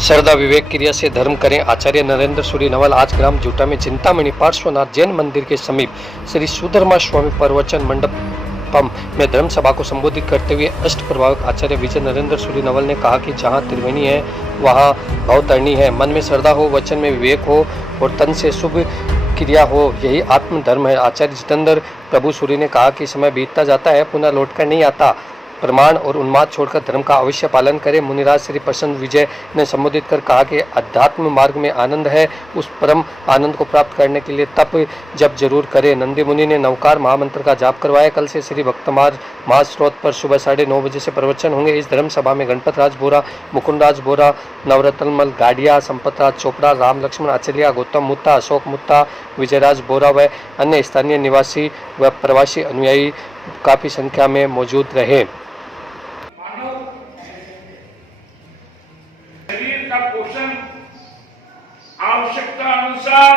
श्रद्धा विवेक क्रिया से धर्म करें। आचार्य नरेंद्र सूरी नवल आज ग्राम जूटा में चिंतामणि पार्श्वनाथ जैन मंदिर के समीप श्री सुधर्मा स्वामी प्रवचन मंडपम में धर्म सभा को संबोधित करते हुए अष्ट प्रभावक आचार्य विजय नरेंद्र सूरी नवल ने कहा कि जहाँ त्रिवेणी है वहाँ भवतरणी है। मन में श्रद्धा हो, वचन में विवेक हो और तन से शुभ क्रिया हो, यही आत्म धर्म है। आचार्य जितेंद्र प्रभु सूरी ने कहा कि समय बीतता जाता है, पुनः लौटकर नहीं आता। प्रमाण और उन्माद छोड़कर धर्म का अवश्य पालन करें। मुनिराज श्री प्रसन्न विजय ने संबोधित कर कहा कि अध्यात्म मार्ग में आनंद है, उस परम आनंद को प्राप्त करने के लिए तप जप जरूर करें। नंदी मुनि ने नवकार महामंत्र का जाप करवाया। कल से श्री भक्तमार महास्रोत पर सुबह 9:30 बजे से प्रवचन होंगे। इस धर्म सभा में गणपत राज बोरा, मुकुंद राज बोरा, नवरत्नमल गाडिया, संपत राज चोपड़ा, राम लक्ष्मण आचलिया, गौतम मुत्ता, अशोक मुत्ता, विजयराज बोरा व अन्य स्थानीय निवासी व प्रवासी अनुयायी काफी संख्या में मौजूद रहे। शरीर का पोषण आवश्यकता अनुसार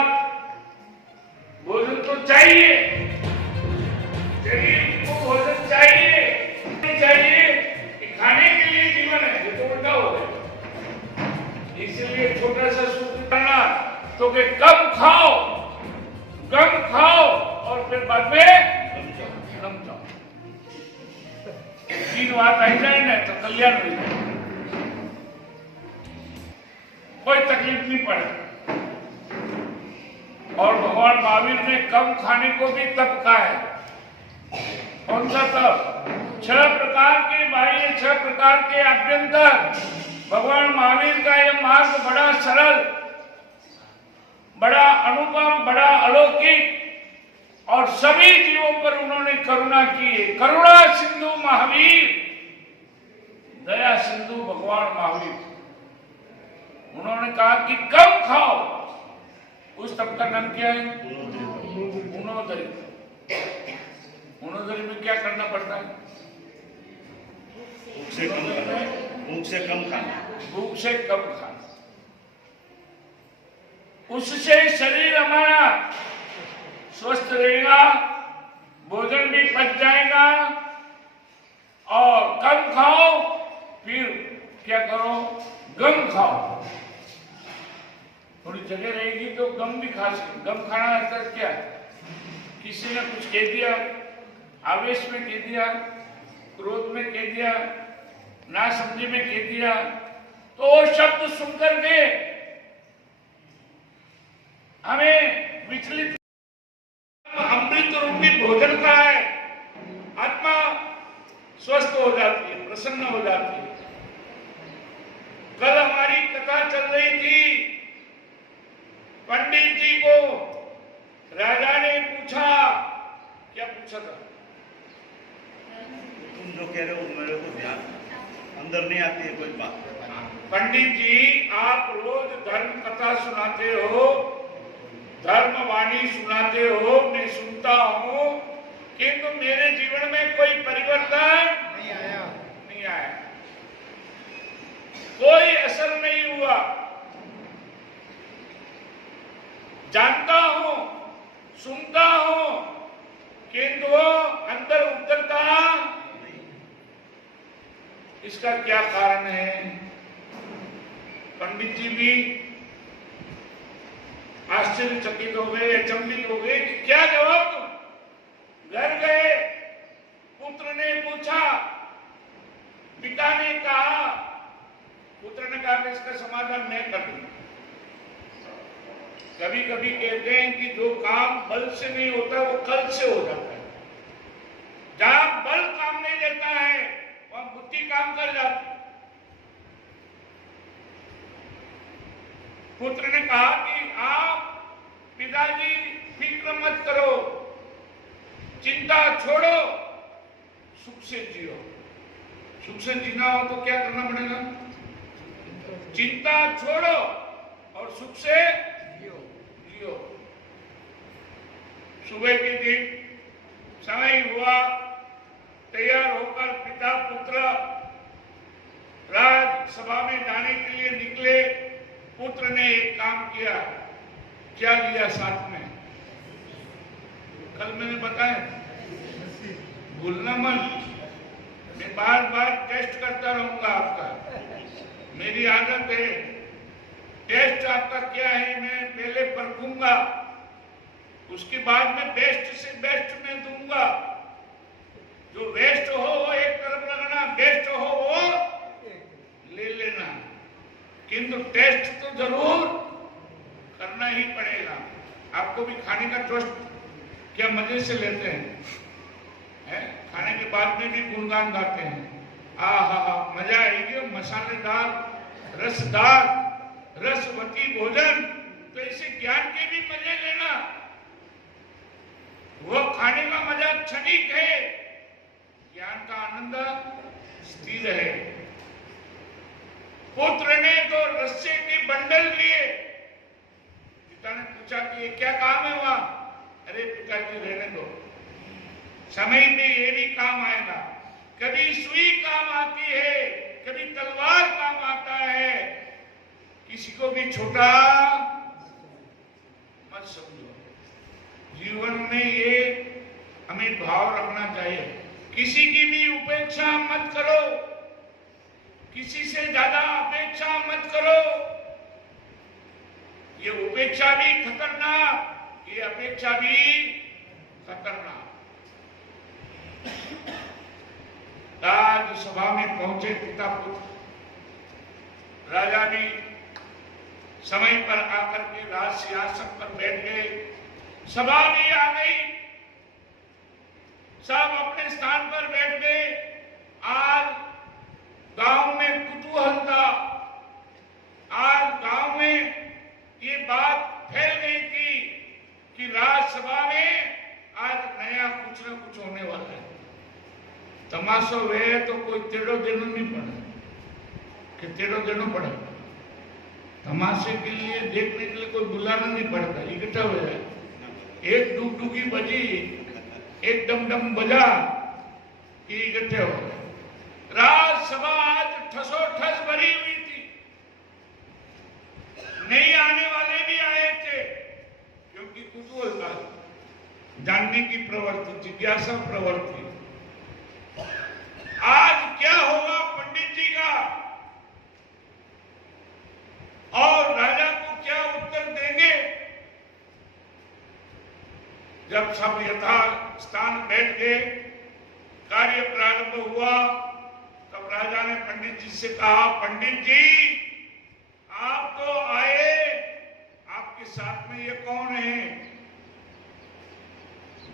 भोजन तो चाहिए, शरीर को भोजन चाहिए कि खाने के लिए जीवन है, ये तो उल्टा हो गया। इसलिए छोटा सा सूत्र करना तो कि कम खाओ और फिर बाद में कम जाओ। 3 बात आई जाए ना तो कल्याण हो जाए, कोई तकलीफ नहीं पड़े। और भगवान महावीर ने कम खाने को भी तप कहा है। कौन सा तप? 6 प्रकार के बाह्य, 6 प्रकार के आभ्यंतर। भगवान महावीर का यह मार्ग बड़ा सरल, बड़ा अनुपम, बड़ा अलौकिक और सभी जीवों पर उन्होंने करुणा की है। करुणा सिंधु महावीर, दया सिंधु भगवान महावीर। उन्होंने कहा कि कम खाओ। उस तप का नाम क्या है? उनोदरी। उनोदरी में क्या करना पड़ता है? भूख से कम खाना। उससे शरीर हमारा स्वस्थ रहेगा, भोजन भी पच जाएगा। और कम खाओ, फिर क्या करो? गम खाओ। थोड़ी जगह रहेगी तो गम भी खा सकते। गम खाना अर्थात क्या? किसी ने कुछ कह दिया, आवेश में कह दिया, क्रोध में कह दिया, नासमझी में कह दिया, तो वो शब्द सुनकर के हमें विचलित। अमृत रूपी भोजन का है, आत्मा स्वस्थ हो जाती है, प्रसन्न हो जाती है। कल हमारी कथा चल रही थी, पंडित जी को राजा ने पूछा, क्या पूछा था? तुम जो कह रहे हो मेरे को ध्यान अंदर नहीं आती है कोई बात। पंडित जी, आप रोज धर्म कथा सुनाते हो, धर्म वाणी सुनाते हो, मैं सुनता हूँ, किंतु मेरे जीवन में कोई परिवर्तन नहीं आया। कोई असर नहीं हुआ। जानता हूं, सुनता हूं, किंतु वो अंदर उतरता नहीं। इसका क्या कारण है? पंडित जी भी आश्चर्यचकित हो गए, अचंभित हो गए कि क्या जवाब दूं। घर गए, पुत्र ने पूछा, पिता ने कहा, पुत्र ने कहा इसका समाधान मैं कर दूंगा। कभी कभी कहते हैं कि जो काम बल से नहीं होता वो कल से हो जाता है। जहां बल काम नहीं देता है वहां बुद्धि काम कर जाती है। पुत्र ने कहा कि आप पिताजी फिक्र मत करो, चिंता छोड़ो, सुख से जियो। सुख से जीना हो तो क्या करना पड़ेगा? चिंता छोड़ो और सुख से जियो। सुबह के दिन समय हुआ, तैयार होकर पिता पुत्र राजसभा में जाने के लिए निकले। पुत्र ने एक काम किया। क्या लिया साथ में? कल मैंने बताया, भूलना मत। मैं बार बार टेस्ट करता रहूंगा आपका। मेरी आदत है टेस्ट आपका क्या है मैं पहले परखूंगा, उसके बाद में बेस्ट से बेस्ट मैं दूंगा। जो वेस्ट हो वो एक तरफ रखना, बेस्ट हो वो ले लेना, किंतु टेस्ट तो जरूर करना ही पड़ेगा। आपको भी खाने का टेस्ट क्या मजे से लेते हैं, खाने के बाद में भी गुणगान गाते हैं, आहा मजा आएगी, मसालेदार रसदार रसवती भोजन। तो इसे ज्ञान के भी मजे लेना, वो खाने का मजा क्षणिक है, ज्ञान का आनंद स्थिर है। पुत्र ने तो रस्से के बंडल लिए, पिता ने पूछा कि ये क्या काम है वहां? अरे पिताजी रहने दो, समय में ये भी काम आएगा। कभी सुई काम आती है, कभी तलवार काम आता है। किसी को भी छोटा मत समझो। जीवन में ये हमें भाव रखना चाहिए, किसी की भी उपेक्षा मत करो, किसी से ज्यादा अपेक्षा मत करो। ये उपेक्षा भी खतरनाक, ये अपेक्षा भी खतरनाक। आज सभा में पहुंचे पिता पुत्र, राजा भी समय पर आकर के राज सिंहासन पर बैठ गए, सभा भी आ गई, सब अपने स्थान पर बैठ गए। आज गांव में कुतूहल था, आज गांव में ये बात फैल गई थी कि राज्यसभा में आज नया कुछ न कुछ होने वाला है। तमाशो वे तो कोई तेड़ो देनो नहीं पड़ा कि तेड़ो देनो पड़ा, तमाशे के लिए देखने के लिए कोई बुलाना नहीं पड़ता, इकट्ठा हो जाए। एक डुगडुगी बजी, एक डमडम बजा कि इकट्ठे हो गए। राज्यसभा आज ठसोठस भरी हुई थी, नहीं आने वाले भी आए थे, क्योंकि कुतूहल था, जानने की प्रवृत्ति, जिज्ञासा प्रवृत्ति। आज क्या होगा पंडित जी का, और राजा को क्या उत्तर देंगे? जब सब यथा स्थान बैठ गए, कार्य प्रारंभ हुआ, तब राजा ने पंडित जी से कहा, पंडित जी आप तो आए, आपके साथ में ये कौन है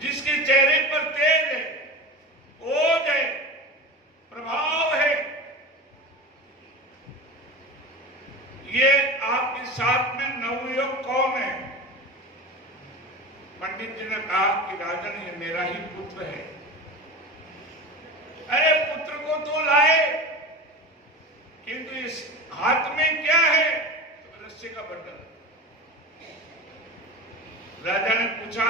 जिसके चेहरे पर तेज है, ओज है, प्रभाव है? ये आपके साथ में नवयुवक कौन है? पंडित जी ने कहा कि राजन ये मेरा ही पुत्र है। अरे पुत्र को तो लाए, किंतु इस हाथ में क्या है? तो रस्से का बंडल। राजा ने पूछा,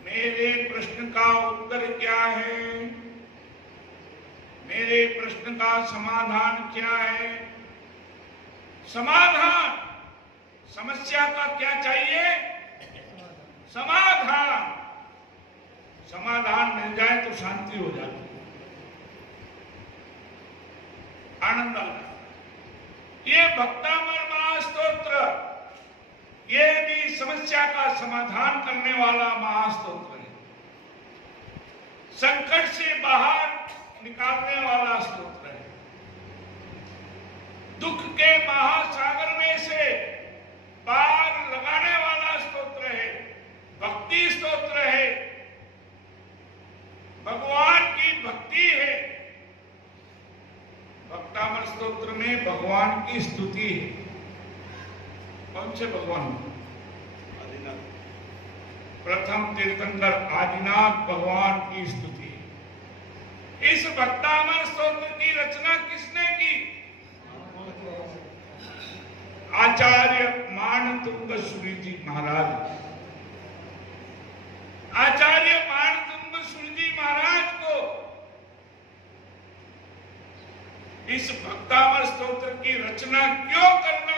मेरे प्रश्न का उत्तर क्या है? मेरे प्रश्न का समाधान क्या है? समाधान, समस्या का क्या चाहिए? समाधान। समाधान मिल जाए तो शांति हो जाती है, आनंद आता है। ये भक्तामर महास्तोत्र, ये भी समस्या का समाधान करने वाला महास्तोत्र है, संकट से बाहर निकालने वाला स्तोत्र है, दुख के महासागर में से पार लगाने वाला स्तोत्र है, भक्ति स्तोत्र है, भगवान की भक्ति है। भक्तामर स्तोत्र में भगवान की स्तुति है। कौन से भगवान? आदिनाथ। प्रथम तीर्थंकर आदिनाथ भगवान की स्तुति है। इस भक्तामर स्तोत्र की रचना किसने की? आचार्य मानतुंग सूरी जी महाराज। आचार्य मानतुंग सूरी जी महाराज को इस भक्तामर स्तोत्र की रचना क्यों करना